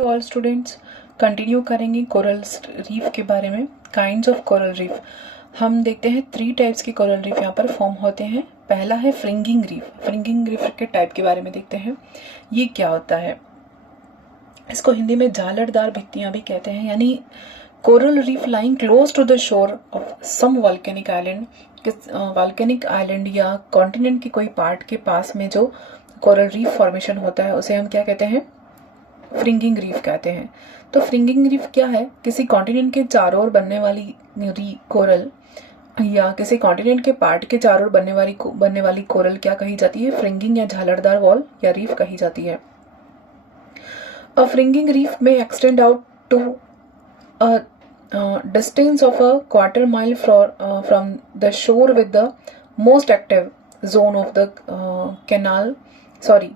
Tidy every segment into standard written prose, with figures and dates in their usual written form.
To all students, continue करेंगे coral reef के बारे में। काइंड्स ऑफ कोरल रीफ हम देखते हैं 3 टाइप्स की कोरल रीफ यहाँ पर फॉर्म होते हैं। पहला है फ्रिंगिंग रीफ। फ्रिंगिंग रीफ के टाइप के बारे में देखते हैं, ये क्या होता है। इसको हिंदी में झालरदार भित्तियां भी कहते हैं, यानी coral reef lying close to the shore of some volcanic island. Volcanic island या कॉन्टिनेंट के कोई पार्ट के पास में जो कोरल रीफ फॉर्मेशन होता है उसे हम क्या कहते हैं, फ्रिंगिंग रीफ कहते हैं। तो फ्रिंगिंग रीफ क्या है, किसी कॉन्टिनेंट के चारों ओर बनने वाली कोरल या किसी कॉन्टिनेंट के पार्ट के चारों ओर बनने वाली कोरल क्या कही जाती है, फ्रिंगिंग या झालरदार वॉल या रीफ कही जाती है। A fringing reef may extend out to a distance of a quarter mile from the shore, with the most active zone of the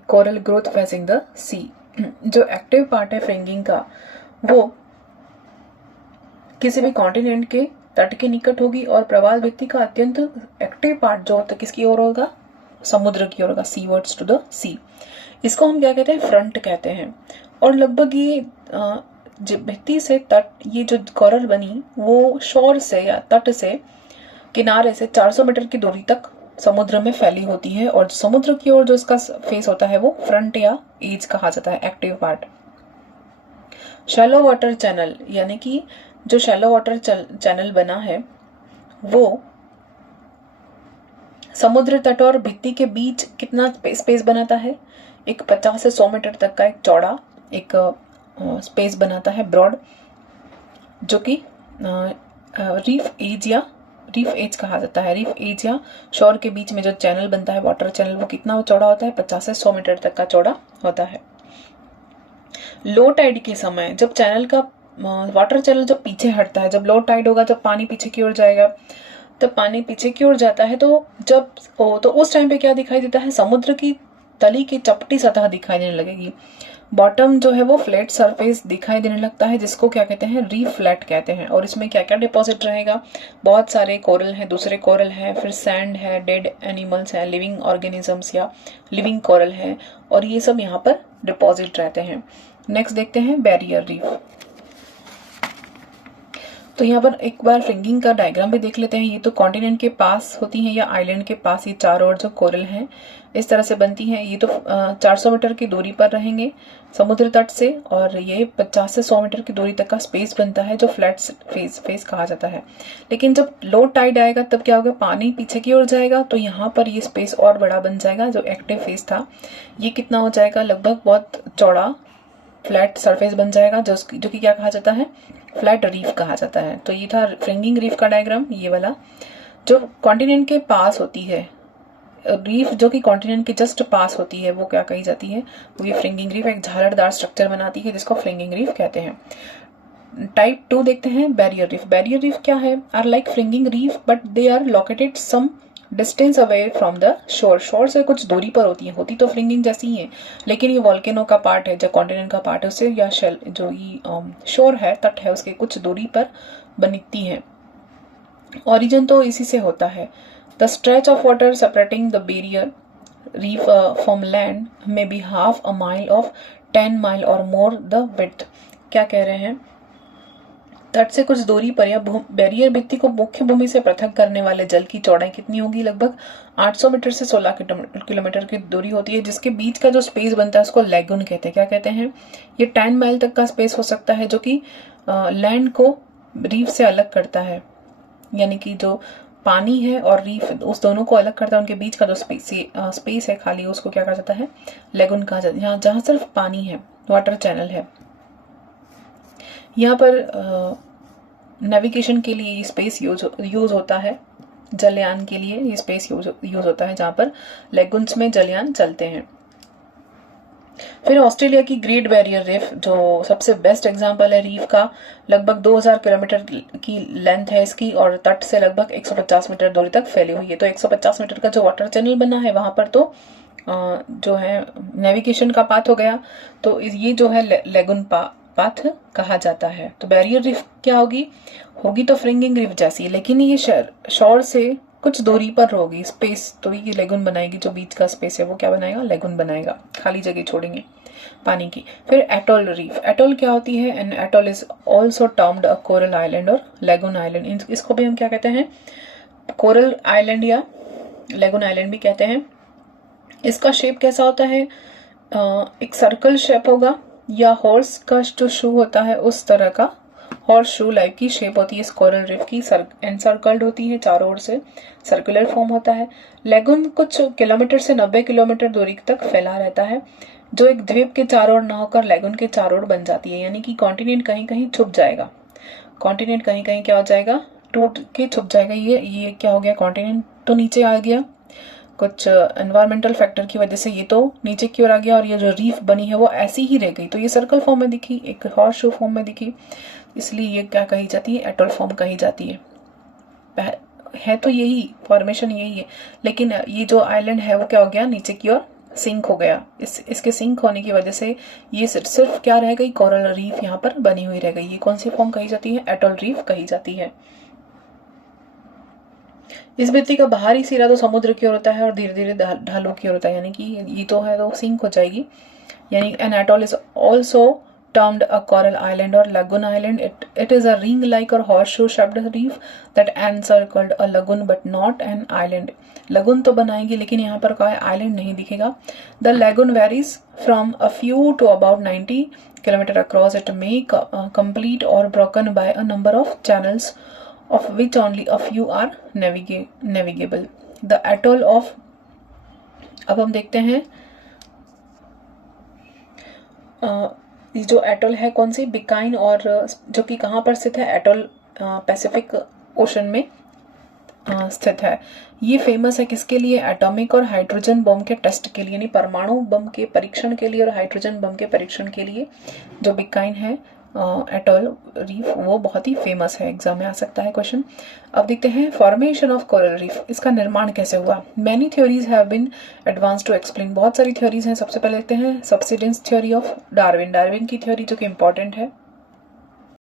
coral growth facing the sea. जो active part है fringing का वो किसी भी continent के तट के निकट होगी और प्रवाल भित्ति का अत्यंत एक्टिव पार्ट जो होता है किसकी ओर होगा, समुद्र की ओर होगा, सीवर्ड्स टू द सी। इसको हम क्या कहते हैं, फ्रंट कहते हैं। और लगभग ये भित्ति से तट, ये जो कोरल बनी वो शोर से या तट से किनारे से 400 मीटर की दूरी तक समुद्र में फैली होती है। और समुद्र की ओर जो इसका फेस होता है वो फ्रंट या एज कहा जाता है, active part. Shallow water channel, यानी कि जो शैलो वाटर चैनल बना है वो समुद्र तट और भित्ति के बीच कितना स्पेस बनाता है, एक 50 से 100 मीटर तक का एक चौड़ा एक स्पेस बनाता है, ब्रॉड, जो कि रीफ एज कहा जाता है। रीफ एज या शोर के बीच में जो चैनल बनता है, वाटर चैनल, वो कितना चौड़ा होता है, 50 से 100 मीटर तक का चौड़ा होता है। लो टाइड के समय जब चैनल का वाटर चैनल जब पीछे हटता है, जब लो टाइड होगा, जब पानी पीछे की ओर जाएगा, तब पानी पीछे की ओर जाता है, तो उस टाइम पे क्या दिखाई देता है, समुद्र की तली की चपटी सतह दिखाई देने लगेगी। बॉटम जो है वो फ्लैट सरफेस दिखाई देने लगता है, जिसको क्या कहते हैं, रीफ फ्लैट कहते हैं। और इसमें क्या क्या डिपॉजिट रहेगा, बहुत सारे कोरल हैं, दूसरे कोरल हैं, फिर सैंड है, डेड एनिमल्स हैं, लिविंग ऑर्गेनिजम्स या लिविंग कोरल है, और ये सब यहाँ पर डिपॉजिट रहते हैं। नेक्स्ट देखते हैं बैरियर रीफ। तो यहाँ पर एक बार फ्रिंगिंग का डायग्राम भी देख लेते हैं। ये तो कॉन्टिनेंट के पास होती हैं या आइलैंड के पास, ये चारों ओर जो कोरल हैं इस तरह से बनती हैं। ये तो 400 मीटर की दूरी पर रहेंगे समुद्र तट से, और ये 50 से 100 मीटर की दूरी तक का स्पेस बनता है जो फ्लैट फेस कहा जाता है। लेकिन जब लो टाइड आएगा तब क्या होगा, पानी पीछे की ओर जाएगा, तो यहाँ पर ये स्पेस और बड़ा बन जाएगा। जो एक्टिव फेस था ये कितना हो जाएगा, लगभग बहुत चौड़ा फ्लैट सरफेस बन जाएगा, जो कि क्या कहा जाता है, फ्लैट रीफ कहा जाता है। तो ये था फ्रिंगिंग रीफ का डायग्राम, ये वाला। जो कॉन्टिनेंट के पास होती है रीफ, जो कि कॉन्टिनेंट के जस्ट पास होती है, वो क्या कही जाती है, वो ये फ्रिंगिंग रीफ एक झालरदार स्ट्रक्चर बनाती है, जिसको फ्रिंगिंग रीफ कहते हैं। टाइप 2 देखते हैं बैरियर रीफ। बैरियर रीफ क्या है, are like fringing reef but they are located some distance away from the shore. Shore से कुछ दूरी पर होती तो फ्रिंगिंग जैसी ही है, लेकिन ये वॉल्केनो का पार्ट है, जो कॉन्टिनेंट का पार्ट है उससे, या शेल जो ये शोर है, तट है, उसके कुछ दूरी पर बनती है। ओरिजिन तो इसी से होता है। The stretch of water separating the barrier reef from land may be half a mile of 10 mile और मोर द विड्थ। क्या कह रहे हैं, तट से कुछ दूरी पर या बैरियर भित्ति को मुख्य भूमि से पृथक करने वाले जल की चौड़ाई कितनी होगी, लगभग 800 मीटर से 16 किलोमीटर की दूरी होती है। जिसके बीच का जो स्पेस बनता है उसको लैगून कहते हैं। क्या कहते हैं, ये 10 माइल तक का स्पेस हो सकता है, जो कि लैंड को रीफ से अलग करता है, यानी कि जो पानी है और रीफ, उस दोनों को अलग करता है। उनके बीच का जो स्पेस है खाली, उसको क्या कहा जाता है, लैगून कहा जाता है। यहाँ जहाँ सिर्फ पानी है, वाटर चैनल है, यहाँ पर नेविगेशन के लिए ये स्पेस यूज होता है, जलयान के लिए ये स्पेस यूज होता है, जहाँ पर लेगुन्स में जलयान चलते हैं। फिर ऑस्ट्रेलिया की ग्रेट बैरियर रीफ जो सबसे बेस्ट एग्जांपल है रीफ का, लगभग 2000 किलोमीटर की लेंथ है इसकी, और तट से लगभग 150 मीटर दूरी तक फैली हुई है। तो 150 मीटर का जो वाटर चैनल बना है वहां पर तो जो है नेविगेशन का पाथ हो गया, तो ये जो है लेगुन पाथ कहा जाता है। तो बैरियर रीफ क्या होगी तो फ्रिंगिंग रीफ जैसी, लेकिन ये शोर से कुछ दूरी पर होगी स्पेस, तो ये लेगुन बनाएगी। जो बीच का स्पेस है वो क्या बनाएगा, लेगुन बनाएगा, खाली जगह छोड़ेंगे। पानी की। फिर एटोल रीफ, एटोल क्या होती है? An atoll is also termed a coral island और लेगून आइलैंड। इसको भी हम क्या कहते हैं? कोरल आइलैंड या लेगून आइलैंड भी कहते हैं। इसका शेप कैसा होता है? एक सर्कल शेप होगा या हॉर्स का जो शू होता है उस तरह का हॉर्स शू लाइक की शेप होती है इस कोरल रीफ की, एनसर्कल्ड होती है चारों ओर से, सर्कुलर फॉर्म होता है। लेगून कुछ किलोमीटर से 90 किलोमीटर दूरी तक फैला रहता है, जो एक द्वीप के चारों ओर न होकर लेगून के चारों ओर बन जाती है, यानी कि कॉन्टिनेंट कहीं कहीं छुप जाएगा। कॉन्टिनेंट कहीं कहीं क्या हो जाएगा? टूट के छुप जाएगा। ये क्या हो गया? कॉन्टिनेंट तो नीचे आ गया, कुछ एनवायरमेंटल फैक्टर की वजह से ये तो नीचे की ओर आ गया, और ये जो रीफ बनी है वो ऐसी ही रह गई। तो ये सर्कल फॉर्म में दिखी, एक हॉर्स शू फॉर्म में दिखी, इसलिए ये क्या कही जाती है? एटोल फॉर्म कही जाती है। तो यही फॉर्मेशन यही है, लेकिन ये जो आइलैंड है वो क्या हो गया? नीचे की ओर सिंक हो गया। इसके सिंक होने की वजह से ये सिर्फ क्या रह गई? कोरल रीफ यहाँ पर बनी हुई रह गई। ये कौन सी फॉर्म कही जाती है? एटोल रीफ कही जाती है। इस भित्ति का बाहरी सिरा तो समुद्र की ओर होता है और धीरे धीरे ढालों की ओर होता है, यानी कि ये तो है तो सिंक हो जाएगी। यानी an atoll is also termed a coral island or lagoon island. It is a ring-like or horseshoe-shaped reef that encircled a lagoon but not an island. Lagoon तो बनाएगी लेकिन यहाँ पर कोई island नहीं दिखेगा। The lagoon varies from a few to about 90 kilometer across. It may complete or broken by a number of channels, of which only a few are navigable. The atoll of, अब हम देखते हैं ये जो atoll है कौन सी? बिकाइन, और जो कि कहाँ पर स्थित है? एटोल पैसिफिक ओशन में स्थित है। ये फेमस है किसके लिए? एटॉमिक और हाइड्रोजन बम के टेस्ट के लिए, यानी परमाणु बम के परीक्षण के लिए और हाइड्रोजन बम के परीक्षण के लिए जो बिकाइन है एटोल रीफ, वो बहुत ही फेमस है। एग्जाम में आ सकता है क्वेश्चन। अब देखते हैं फॉर्मेशन ऑफ कोरल रीफ, इसका निर्माण कैसे हुआ? Many theories have been advance to explain, बहुत सारी थ्योरीज हैं। सबसे पहले देखते हैं subsidence theory of Darwin, Darwin की थ्योरी जो कि इंपॉर्टेंट है।